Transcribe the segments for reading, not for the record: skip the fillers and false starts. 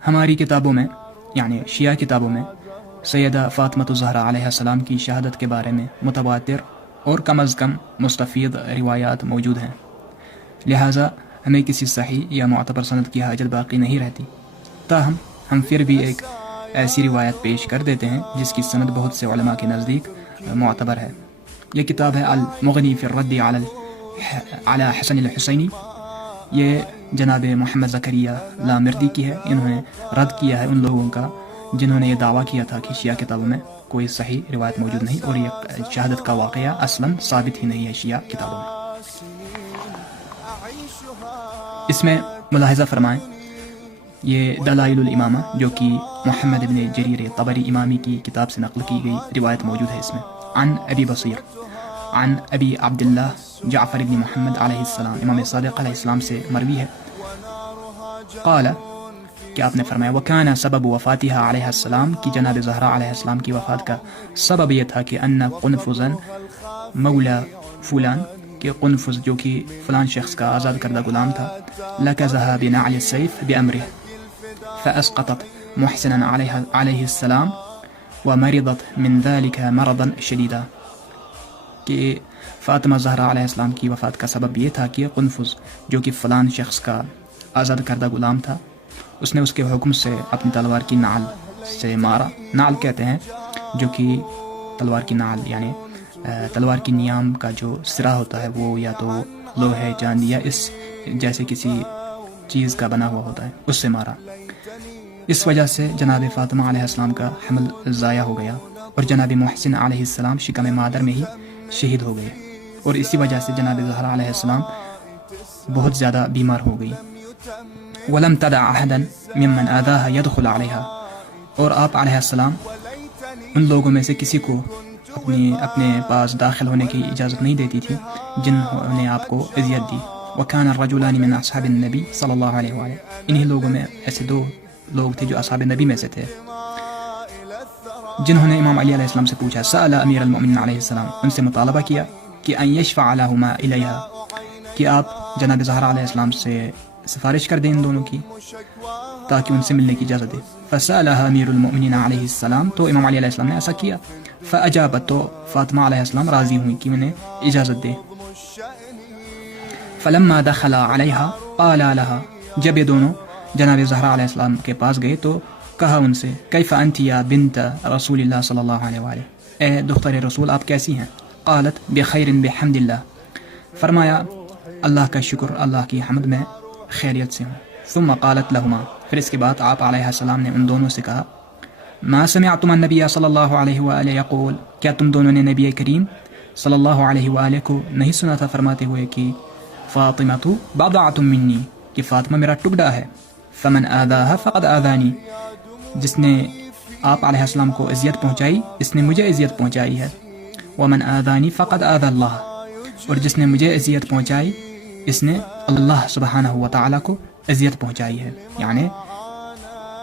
ہماری کتابوں میں یعنی شیعہ کتابوں میں سیدہ فاطمۃ الزہرا علیہ السلام کی شہادت کے بارے میں متواتر اور کم از کم مستفید روایات موجود ہیں، لہٰذا ہمیں کسی صحیح یا معتبر سند کی حاجت باقی نہیں رہتی۔ تاہم ہم پھر بھی ایک ایسی روایت پیش کر دیتے ہیں جس کی سند بہت سے علماء کے نزدیک معتبر ہے۔ یہ کتاب ہے المغنی فی الرد علی حسن الحسینی، یہ جناب محمد زکریا لامردی کی ہے۔ انہوں نے رد کیا ہے ان لوگوں کا جنہوں نے یہ دعویٰ کیا تھا کہ شیعہ کتابوں میں کوئی صحیح روایت موجود نہیں اور یہ شہادت کا واقعہ اصلاً ثابت ہی نہیں ہے شیعہ کتابوں میں۔ اس میں ملاحظہ فرمائیں، یہ دلائل الامامہ جو کہ محمد بن جریر طبری امامی کی کتاب سے نقل کی گئی روایت موجود ہے۔ اس میں عن ابی بصیر عن ابی عبداللہ جعفر بن محمد علیہ السلام، امام صادق علیہ السلام سے مروی ہے، قال کہ آپ نے فرمایا وکان سبب وفاتها علیہ السلام کی جناب زہرا علیہ السلام کی وفات کا سبب یہ تھا کہ ان قنفذا مولا فلان، کہ قنفذ جو کہ فلان شخص کا آزاد کردہ غلام تھا، لکزها بنعل السیف بامرہ فاسقطت محسنا علیہ السلام ومرضت من ذلك مرضا شدیدا، کہ فاطمہ زہرا علیہ السلام کی وفات کا سبب یہ تھا کہ قنفذ جو کہ فلان شخص کا آزاد کردہ غلام تھا، اس نے اس کے حکم سے اپنی تلوار کی نعل سے مارا۔ نعل کہتے ہیں جو کہ تلوار کی نعل یعنی تلوار کی نیام کا جو سرا ہوتا ہے وہ یا تو لوہے، چاندی یا اس جیسے کسی چیز کا بنا ہوا ہوتا ہے، اس سے مارا۔ اس وجہ سے جناب فاطمہ علیہ السلام کا حمل ضائع ہو گیا اور جناب محسن علیہ السلام شکم مادر میں ہی شہید ہو گئے، اور اسی وجہ سے جناب زہرا علیہ السلام بہت زیادہ بیمار ہو گئی۔ وَلَمْ تَدَعْ أَحَدًا مِمَّنْ آذَاهَا يَدْخُلَ عَلَيْهَا، اور آپ علیہ السلام ان لوگوں میں سے کسی کو اپنے پاس داخل ہونے کی اجازت نہیں دیتی تھی جنہوں نے آپ کو اذیت دی۔ وَكَانَ الرَّجُلَانِ مِنْ أَصْحَابِ النَّبِي صلی اللہ علیہ وآلہ، انہی لوگوں میں ایسے دو لوگ تھے جو اصحاب نبی میں سے تھے جنہوں نے امام علی علیہ السلام سے پوچھا، سأل امیر المؤمنین علیہ السلام، ان سے مطالبہ کیا کہ ان یشفع لہما الیہا، کہ آپ جناب زہرا علیہ السلام سے سفارش کر دیں ان دونوں کی تاکہ ان سے ملنے کی اجازت دے۔ فسألها امیر المؤمنین علیہ السلام، تو امام علی علیہ السلام نے ایسا کیا۔ فاجابت، تو فاطمہ علیہ السلام راضی ہوئی کہ انہیں اجازت دے۔ فلما دخل علیہا قال لها، جب یہ دونوں جناب زہرا علیہ السلام کے پاس گئے تو کہا ان سے، کیف انت یا بنت رسول اللہ صلی اللہ علیہ وآلہ، اے دختر رسول آپ کیسی ہیں؟ قالت بخیر بحمد اللہ، فرمایا اللہ کا شکر، اللہ کی حمد میں خیریت سے ہوں۔ ثم قالت لہما، پھر اس کے بعد آپ علیہ السلام نے ان دونوں سے کہا، ما سمعتم النبی صلی اللہ علیہ وآلہ یقول، کیا تم دونوں نے نبی کریم صلی اللہ علیہ وآلہ کو نہیں سنا تھا فرماتے ہوئے کہ فاطمۃ بضعۃ منی، کہ فاطمہ میرا ٹکڑا ہے، فمن آذاها فقد آذانی، جس نے آپ علیہ السلام کو اذیت پہنچائی اس نے مجھے اذیت پہنچائی ہے، ومن آذانی فقد آذى اللہ، اور جس نے مجھے اذیت پہنچائی اس نے اللہ سبحانہ و تعالیٰ کو اذیت پہنچائی ہے۔ یعنی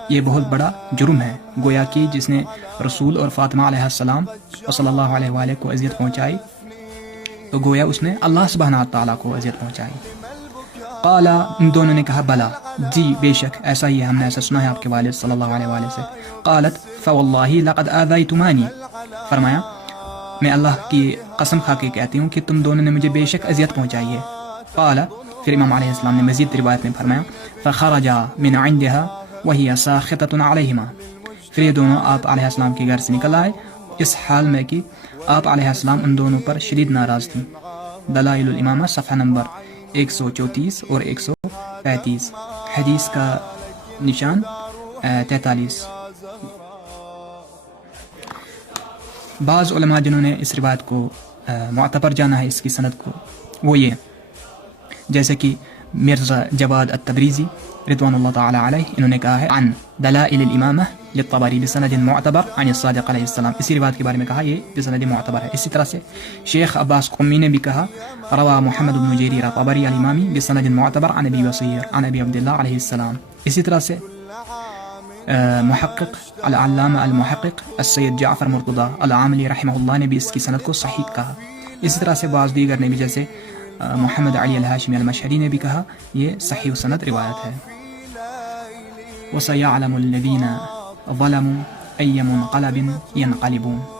یہ بہت بڑا جرم ہے، گویا کہ جس نے رسول اور فاطمہ علیہ السلام صلی اللہ علیہ وآلہ کو اذیت پہنچائی تو گویا اس نے اللہ سبحانہ و تعالیٰ کو اذیت پہنچائی۔ قال، ان دونوں نے کہا بلا، جی بے شک ایسا ہی ہے، ہم نے ایسا سنا ہے آپ کے والد صلی اللہ علیہ وآلہ سے۔ قالت فواللہ لقد آذیتمانی، فرمایا میں اللہ کی قسم کھا کے کہتی ہوں کہ تم دونوں نے مجھے بے شک اذیت پہنچائی ہے۔ قال، پھر امام علیہ السلام نے مزید روایت میں فرمایا، فخرجا من عندها وهي ساخطة علیہما، پھر یہ دونوں آپ علیہ السلام کے گھر سے نکل آئے اس حال میں کہ آپ علیہ السلام ان دونوں پر شدید ناراض تھیں۔ دلائل الامامہ صفحہ نمبر 134 اور 135، حدیث کا نشان 43۔ بعض علماء جنہوں نے اس روایت کو معتبر جانا ہے اس کی سند کو، وہ یہ جیسے کہ مرزا جواد التبریزی رضوان اللہ تعالی علیہ، انہوں نے کہا ہے عن دلائل الامامہ للطبری بسند معتبر عن الصادق علیہ السلام، اسی روایت کے بارے میں کہا یہ بسند معتبر ہے۔ اسی طرح سے شیخ عباس قمی نے بھی کہا روا محمد بن جریر طبری الامامی بسند معتبر عن ابی بصیر عن ابی عبداللہ علیہ السلام۔ اسی طرح سے محقق العلامہ المحقق السید جعفر مرتضی العاملی رحمہ اللہ نے بھی اس کی سند کو صحیح کہا۔ اسی طرح سے بعض دیگر نے بھی جیسے محمد علی الہاشمی المشہری نے بھی کہا یہ صحیح سند روایت ہے۔ وسيعلم الذين ظلموا أي منقلب ينقلبون.